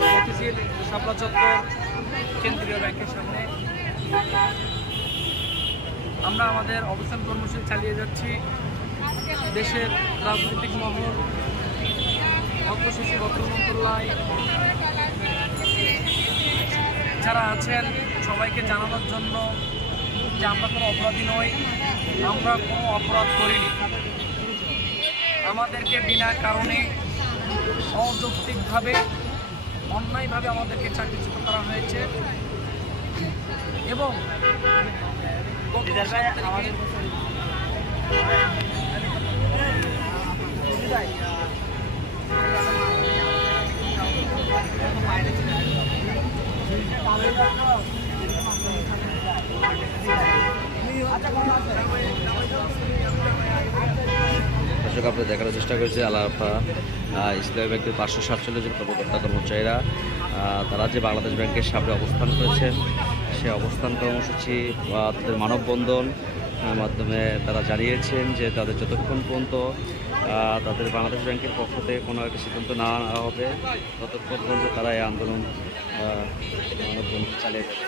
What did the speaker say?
মতিঝিল শাপলা চত্বর কেন্দ্রীয় ব্যাংকের সামনে আমরা আমাদের অবস্থান কর্মসূচি চালিয়ে যাচ্ছি। দেশের রাজনৈতিক মহল, অর্থসচিব, অর্থ মন্ত্রণালয় যারা আছেন সবাইকে জানানোর জন্য যে আমরা কোনো অপরাধী নই, আমরা কোনো অপরাধ করিনি। আমাদেরকে বিনা কারণে অযৌক্তিকভাবে অন্যায়ভাবে আমাদেরকে চাকরিচ্যুত করা হয়েছে এবং দর্শক, আপনি দেখানোর চেষ্টা করেছে আলাপা ইসলামী ব্যাংকের 547 জন কর্মকর্তা কর্মচারীরা তারা যে বাংলাদেশ ব্যাংকের সামনে অবস্থান করেছেন, সে অবস্থান কর্মসূচি বা তাদের মানববন্ধন মাধ্যমে তারা জানিয়েছেন যে তাদের যতক্ষণ পর্যন্ত তাদের বাংলাদেশ ব্যাংকের পক্ষ থেকে কোনো একটা সিদ্ধান্ত না নেওয়া হবে ততক্ষণ পর্যন্ত তারা এই আন্দোলন মানববন্ধন চালিয়ে যাবে।